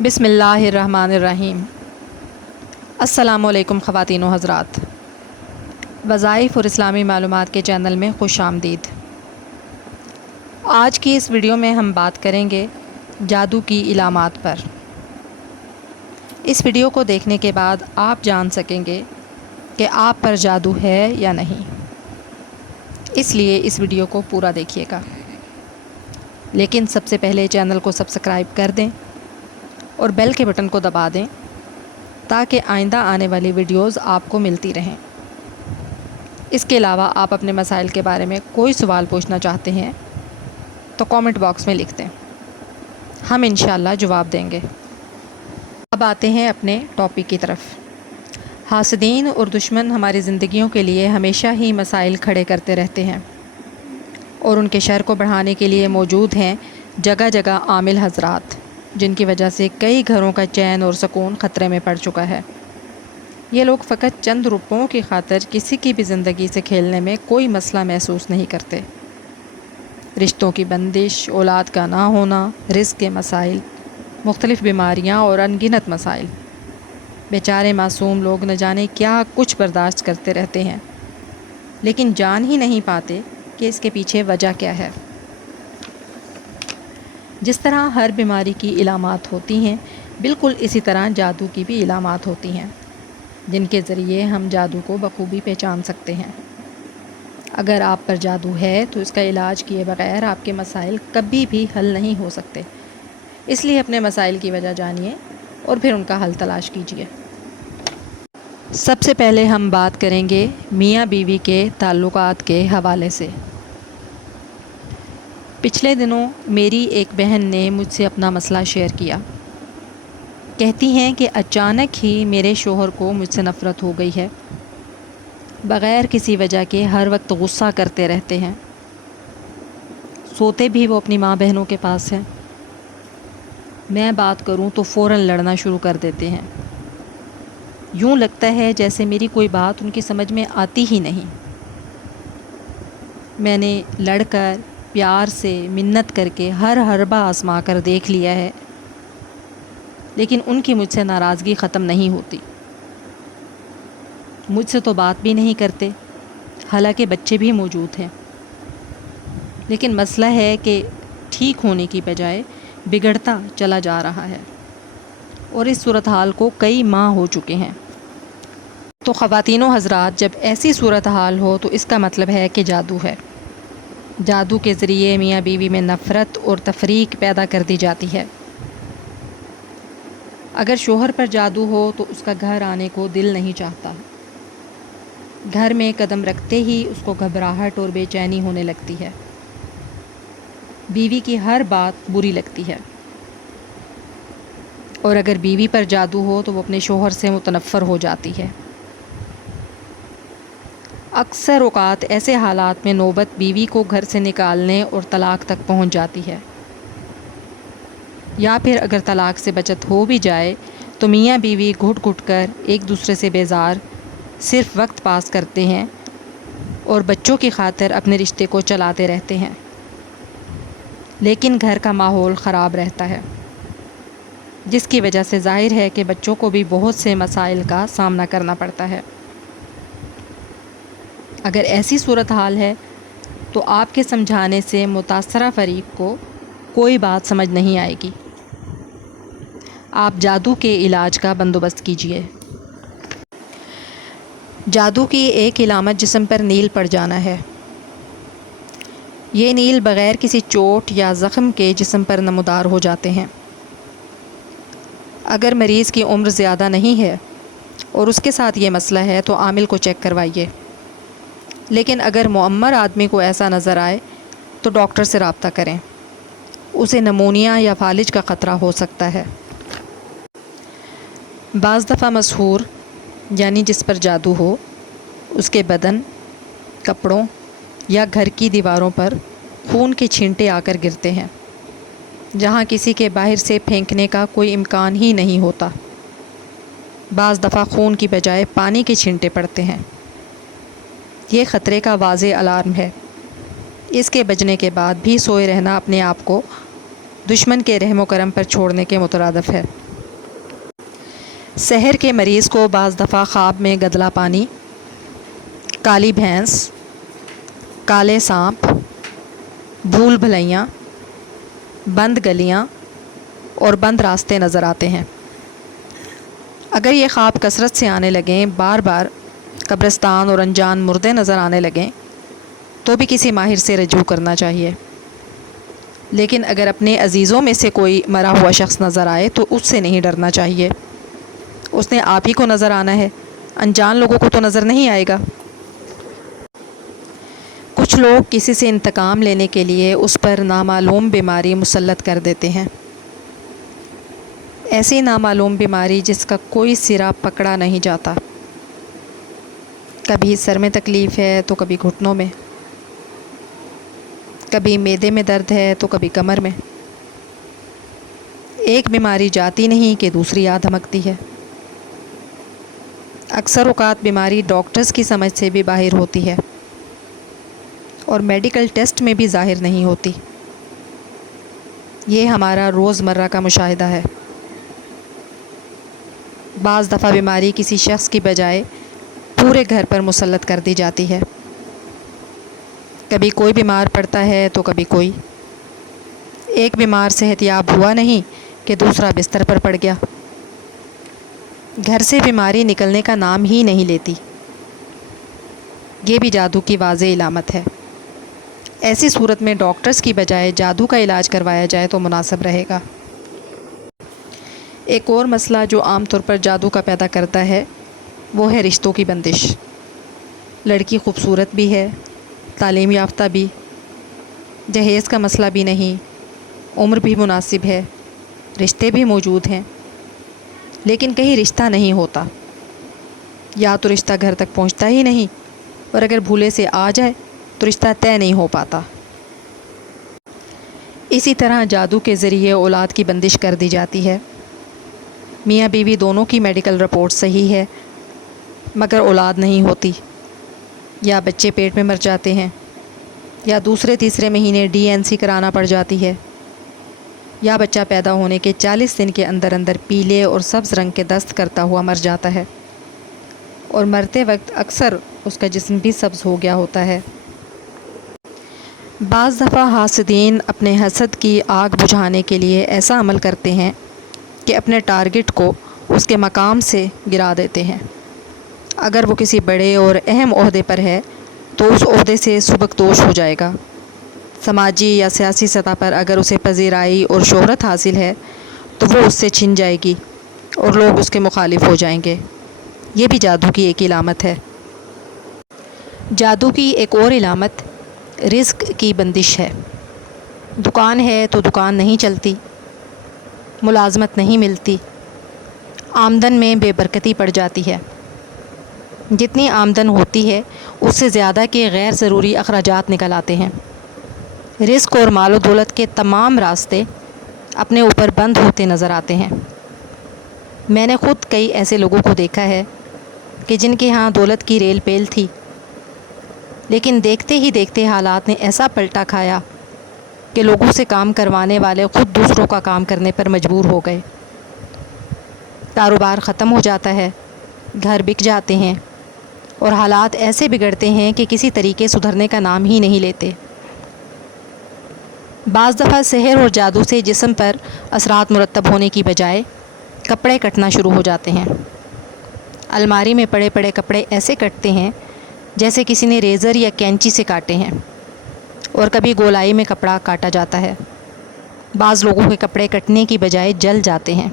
بسم اللہ الرحمن الرحیم۔ السلام علیکم خواتین و حضرات، وظائف اور اسلامی معلومات کے چینل میں خوش آمدید۔ آج کی اس ویڈیو میں ہم بات کریں گے جادو کی علامات پر۔ اس ویڈیو کو دیکھنے کے بعد آپ جان سکیں گے کہ آپ پر جادو ہے یا نہیں، اس لیے اس ویڈیو کو پورا دیکھیے گا۔ لیکن سب سے پہلے چینل کو سبسکرائب کر دیں اور بیل کے بٹن کو دبا دیں تاکہ آئندہ آنے والی ویڈیوز آپ کو ملتی رہیں۔ اس کے علاوہ آپ اپنے مسائل کے بارے میں کوئی سوال پوچھنا چاہتے ہیں تو کامنٹ باکس میں لکھ دیں، ہم انشاءاللہ جواب دیں گے۔ اب آتے ہیں اپنے ٹاپک کی طرف۔ حاسدین اور دشمن ہماری زندگیوں کے لیے ہمیشہ ہی مسائل کھڑے کرتے رہتے ہیں اور ان کے شر کو بڑھانے کے لیے موجود ہیں جگہ جگہ عامل حضرات، جن کی وجہ سے کئی گھروں کا چین اور سکون خطرے میں پڑ چکا ہے۔ یہ لوگ فقط چند روپوں کی خاطر کسی کی بھی زندگی سے کھیلنے میں کوئی مسئلہ محسوس نہیں کرتے۔ رشتوں کی بندش، اولاد کا نہ ہونا، رزق کے مسائل، مختلف بیماریاں اور ان گنت مسائل، بیچارے معصوم لوگ نہ جانے کیا کچھ برداشت کرتے رہتے ہیں، لیکن جان ہی نہیں پاتے کہ اس کے پیچھے وجہ کیا ہے۔ جس طرح ہر بیماری کی علامات ہوتی ہیں، بالکل اسی طرح جادو کی بھی علامات ہوتی ہیں، جن کے ذریعے ہم جادو کو بخوبی پہچان سکتے ہیں۔ اگر آپ پر جادو ہے تو اس کا علاج کیے بغیر آپ کے مسائل کبھی بھی حل نہیں ہو سکتے، اس لیے اپنے مسائل کی وجہ جانیے اور پھر ان کا حل تلاش کیجیے۔ سب سے پہلے ہم بات کریں گے میاں بیوی کے تعلقات کے حوالے سے۔ پچھلے دنوں میری ایک بہن نے مجھ سے اپنا مسئلہ شیئر کیا۔ کہتی ہیں کہ اچانک ہی میرے شوہر کو مجھ سے نفرت ہو گئی ہے، بغیر کسی وجہ کے ہر وقت غصہ کرتے رہتے ہیں، سوتے بھی وہ اپنی ماں بہنوں کے پاس ہیں، میں بات کروں تو فوراً لڑنا شروع کر دیتے ہیں، یوں لگتا ہے جیسے میری کوئی بات ان کی سمجھ میں آتی ہی نہیں۔ میں نے لڑ کر، پیار سے، منت کر کے ہر حربہ آزما کر دیکھ لیا ہے، لیکن ان کی مجھ سے ناراضگی ختم نہیں ہوتی۔ مجھ سے تو بات بھی نہیں کرتے، حالانکہ بچے بھی موجود ہیں، لیکن مسئلہ ہے کہ ٹھیک ہونے کی بجائے بگڑتا چلا جا رہا ہے، اور اس صورتحال کو کئی ماہ ہو چکے ہیں۔ تو خواتین و حضرات، جب ایسی صورتحال ہو تو اس کا مطلب ہے کہ جادو ہے۔ جادو کے ذریعے میاں بیوی میں نفرت اور تفریق پیدا کر دی جاتی ہے۔ اگر شوہر پر جادو ہو تو اس کا گھر آنے کو دل نہیں چاہتا، گھر میں قدم رکھتے ہی اس کو گھبراہٹ اور بے چینی ہونے لگتی ہے، بیوی کی ہر بات بری لگتی ہے، اور اگر بیوی پر جادو ہو تو وہ اپنے شوہر سے متنفر ہو جاتی ہے۔ اکثر اوقات ایسے حالات میں نوبت بیوی کو گھر سے نکالنے اور طلاق تک پہنچ جاتی ہے، یا پھر اگر طلاق سے بچت ہو بھی جائے تو میاں بیوی گھٹ گھٹ کر ایک دوسرے سے بیزار صرف وقت پاس کرتے ہیں اور بچوں کی خاطر اپنے رشتے کو چلاتے رہتے ہیں، لیکن گھر کا ماحول خراب رہتا ہے، جس کی وجہ سے ظاہر ہے کہ بچوں کو بھی بہت سے مسائل کا سامنا کرنا پڑتا ہے۔ اگر ایسی صورتحال ہے تو آپ کے سمجھانے سے متاثرہ فریق کو کوئی بات سمجھ نہیں آئے گی۔ آپ جادو کے علاج کا بندوبست کیجیے۔ جادو کی ایک علامت جسم پر نیل پڑ جانا ہے۔ یہ نیل بغیر کسی چوٹ یا زخم کے جسم پر نمودار ہو جاتے ہیں۔ اگر مریض کی عمر زیادہ نہیں ہے اور اس کے ساتھ یہ مسئلہ ہے تو عامل کو چیک کروائیے، لیکن اگر معمر آدمی کو ایسا نظر آئے تو ڈاکٹر سے رابطہ کریں، اسے نمونیا یا فالج کا خطرہ ہو سکتا ہے۔ بعض دفعہ مسحور یعنی جس پر جادو ہو، اس کے بدن، کپڑوں یا گھر کی دیواروں پر خون کے چھینٹے آ کر گرتے ہیں، جہاں کسی کے باہر سے پھینکنے کا کوئی امکان ہی نہیں ہوتا۔ بعض دفعہ خون کی بجائے پانی کے چھینٹے پڑتے ہیں۔ یہ خطرے کا واضح الارم ہے۔ اس کے بجنے کے بعد بھی سوئے رہنا اپنے آپ کو دشمن کے رحم و کرم پر چھوڑنے کے مترادف ہے۔ سحر کے مریض کو بعض دفعہ خواب میں گدلا پانی، کالی بھینس، کالے سانپ، بھول بھلیاں، بند گلیاں اور بند راستے نظر آتے ہیں۔ اگر یہ خواب کثرت سے آنے لگیں، بار بار قبرستان اور انجان مردے نظر آنے لگیں، تو بھی کسی ماہر سے رجوع کرنا چاہیے۔ لیکن اگر اپنے عزیزوں میں سے کوئی مرا ہوا شخص نظر آئے تو اس سے نہیں ڈرنا چاہیے۔ اس نے آپ ہی کو نظر آنا ہے، انجان لوگوں کو تو نظر نہیں آئے گا۔ کچھ لوگ کسی سے انتقام لینے کے لیے اس پر نامعلوم بیماری مسلط کر دیتے ہیں۔ ایسی نامعلوم بیماری جس کا کوئی سرا پکڑا نہیں جاتا۔ کبھی سر میں تکلیف ہے تو کبھی گھٹنوں میں، کبھی معدے میں درد ہے تو کبھی کمر میں۔ ایک بیماری جاتی نہیں کہ دوسری آ دھمکتی ہے۔ اکثر اوقات بیماری ڈاکٹرز کی سمجھ سے بھی باہر ہوتی ہے اور میڈیکل ٹیسٹ میں بھی ظاہر نہیں ہوتی۔ یہ ہمارا روزمرہ کا مشاہدہ ہے۔ بعض دفعہ بیماری کسی شخص کی بجائے پورے گھر پر مسلط کر دی جاتی ہے۔ کبھی کوئی بیمار پڑتا ہے تو کبھی کوئی۔ ایک بیمار صحت یاب ہوا نہیں کہ دوسرا بستر پر پڑ گیا۔ گھر سے بیماری نکلنے کا نام ہی نہیں لیتی۔ یہ بھی جادو کی واضح علامت ہے۔ ایسی صورت میں ڈاکٹرز کی بجائے جادو کا علاج کروایا جائے تو مناسب رہے گا۔ ایک اور مسئلہ جو عام طور پر جادو کا پیدا کرتا ہے وہ ہے رشتوں کی بندش۔ لڑکی خوبصورت بھی ہے، تعلیم یافتہ بھی، جہیز کا مسئلہ بھی نہیں، عمر بھی مناسب ہے، رشتے بھی موجود ہیں، لیکن کہیں رشتہ نہیں ہوتا، یا تو رشتہ گھر تک پہنچتا ہی نہیں، اور اگر بھولے سے آ جائے تو رشتہ طے نہیں ہو پاتا۔ اسی طرح جادو کے ذریعے اولاد کی بندش کر دی جاتی ہے۔ میاں بیوی دونوں کی میڈیکل رپورٹ صحیح ہے مگر اولاد نہیں ہوتی، یا بچے پیٹ میں مر جاتے ہیں، یا دوسرے تیسرے مہینے DNC کرانا پڑ جاتی ہے، یا بچہ پیدا ہونے کے 40 دن کے اندر اندر پیلے اور سبز رنگ کے دست کرتا ہوا مر جاتا ہے، اور مرتے وقت اکثر اس کا جسم بھی سبز ہو گیا ہوتا ہے۔ بعض دفعہ حاسدین اپنے حسد کی آگ بجھانے کے لیے ایسا عمل کرتے ہیں کہ اپنے ٹارگٹ کو اس کے مقام سے گرا دیتے ہیں۔ اگر وہ کسی بڑے اور اہم عہدے پر ہے تو اس عہدے سے سبکدوش ہو جائے گا۔ سماجی یا سیاسی سطح پر اگر اسے پذیرائی اور شہرت حاصل ہے تو وہ اس سے چھن جائے گی اور لوگ اس کے مخالف ہو جائیں گے۔ یہ بھی جادو کی ایک علامت ہے۔ جادو کی ایک اور علامت رزق کی بندش ہے۔ دکان ہے تو دکان نہیں چلتی، ملازمت نہیں ملتی، آمدن میں بے برکتی پڑ جاتی ہے۔ جتنی آمدن ہوتی ہے اس سے زیادہ کے غیر ضروری اخراجات نکل آتے ہیں۔ رزق اور مال و دولت کے تمام راستے اپنے اوپر بند ہوتے نظر آتے ہیں۔ میں نے خود کئی ایسے لوگوں کو دیکھا ہے کہ جن کے ہاں دولت کی ریل پیل تھی، لیکن دیکھتے ہی دیکھتے حالات نے ایسا پلٹا کھایا کہ لوگوں سے کام کروانے والے خود دوسروں کا کام کرنے پر مجبور ہو گئے۔ کاروبار ختم ہو جاتا ہے، گھر بک جاتے ہیں، اور حالات ایسے بگڑتے ہیں کہ کسی طریقے سدھرنے کا نام ہی نہیں لیتے۔ بعض دفعہ سحر اور جادو سے جسم پر اثرات مرتب ہونے کی بجائے کپڑے کٹنا شروع ہو جاتے ہیں۔ الماری میں پڑے پڑے کپڑے ایسے کٹتے ہیں جیسے کسی نے ریزر یا کینچی سے کاٹے ہیں، اور کبھی گولائی میں کپڑا کاٹا جاتا ہے۔ بعض لوگوں کے کپڑے کٹنے کی بجائے جل جاتے ہیں،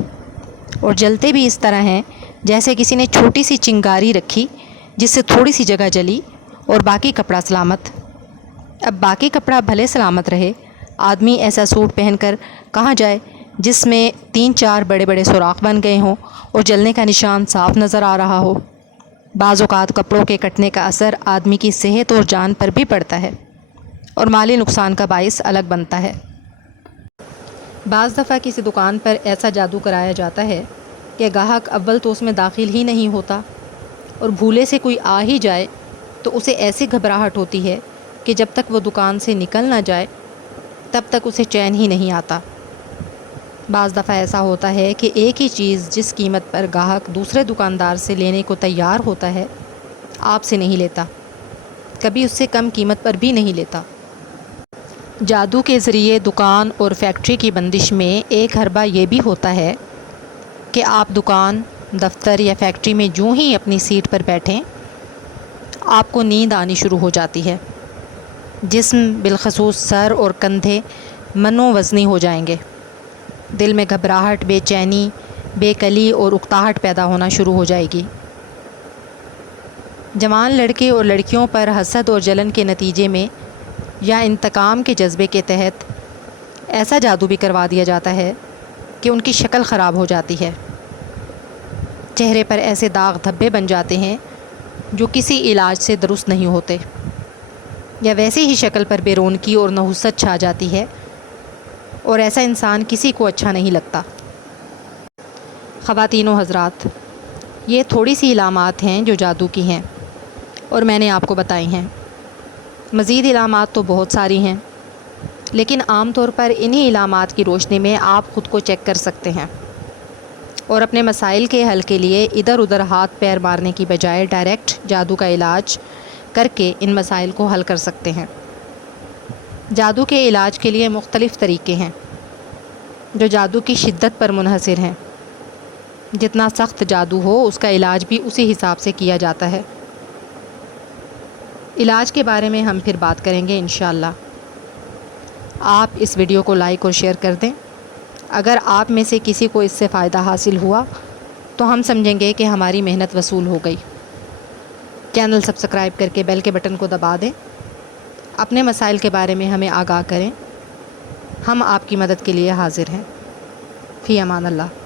اور جلتے بھی اس طرح ہیں جیسے کسی نے چھوٹی سی چنگاری رکھی جس سے تھوڑی سی جگہ جلی اور باقی کپڑا سلامت۔ اب باقی کپڑا بھلے سلامت رہے، آدمی ایسا سوٹ پہن کر کہاں جائے جس میں 3-4 بڑے بڑے سوراخ بن گئے ہوں اور جلنے کا نشان صاف نظر آ رہا ہو۔ بعض اوقات کپڑوں کے کٹنے کا اثر آدمی کی صحت اور جان پر بھی پڑتا ہے اور مالی نقصان کا باعث الگ بنتا ہے۔ بعض دفعہ کسی دکان پر ایسا جادو کرایا جاتا ہے کہ گاہک اول تو اس میں داخل ہی نہیں ہوتا، اور بھولے سے کوئی آ ہی جائے تو اسے ایسی گھبراہٹ ہوتی ہے کہ جب تک وہ دکان سے نکل نہ جائے تب تک اسے چین ہی نہیں آتا۔ بعض دفعہ ایسا ہوتا ہے کہ ایک ہی چیز جس قیمت پر گاہک دوسرے دکاندار سے لینے کو تیار ہوتا ہے آپ سے نہیں لیتا، کبھی اس سے کم قیمت پر بھی نہیں لیتا۔ جادو کے ذریعے دکان اور فیکٹری کی بندش میں ایک حربہ یہ بھی ہوتا ہے کہ آپ دکان، دفتر یا فیکٹری میں جوں ہی اپنی سیٹ پر بیٹھیں آپ کو نیند آنی شروع ہو جاتی ہے، جسم بالخصوص سر اور کندھے منو وزنی ہو جائیں گے، دل میں گھبراہٹ، بے چینی، بے کلی اور اکتاہٹ پیدا ہونا شروع ہو جائے گی۔ جوان لڑکے اور لڑکیوں پر حسد اور جلن کے نتیجے میں یا انتقام کے جذبے کے تحت ایسا جادو بھی کروا دیا جاتا ہے کہ ان کی شکل خراب ہو جاتی ہے، چہرے پر ایسے داغ دھبے بن جاتے ہیں جو کسی علاج سے درست نہیں ہوتے، یا ویسے ہی شکل پر بے رونقی اور نحوست چھا جاتی ہے اور ایسا انسان کسی کو اچھا نہیں لگتا۔ خواتین و حضرات، یہ تھوڑی سی علامات ہیں جو جادو کی ہیں اور میں نے آپ کو بتائی ہیں۔ مزید علامات تو بہت ساری ہیں، لیکن عام طور پر انہی علامات کی روشنی میں آپ خود کو چیک کر سکتے ہیں اور اپنے مسائل کے حل کے لیے ادھر ادھر ہاتھ پیر مارنے کی بجائے ڈائریکٹ جادو کا علاج کر کے ان مسائل کو حل کر سکتے ہیں۔ جادو کے علاج کے لیے مختلف طریقے ہیں جو جادو کی شدت پر منحصر ہیں۔ جتنا سخت جادو ہو اس کا علاج بھی اسی حساب سے کیا جاتا ہے۔ علاج کے بارے میں ہم پھر بات کریں گے انشاءاللہ۔ آپ اس ویڈیو کو لائک اور شیئر کر دیں۔ اگر آپ میں سے کسی کو اس سے فائدہ حاصل ہوا تو ہم سمجھیں گے کہ ہماری محنت وصول ہو گئی۔ چینل سبسکرائب کر کے بیل کے بٹن کو دبا دیں۔ اپنے مسائل کے بارے میں ہمیں آگاہ کریں، ہم آپ کی مدد کے لیے حاضر ہیں۔ فی امان اللہ۔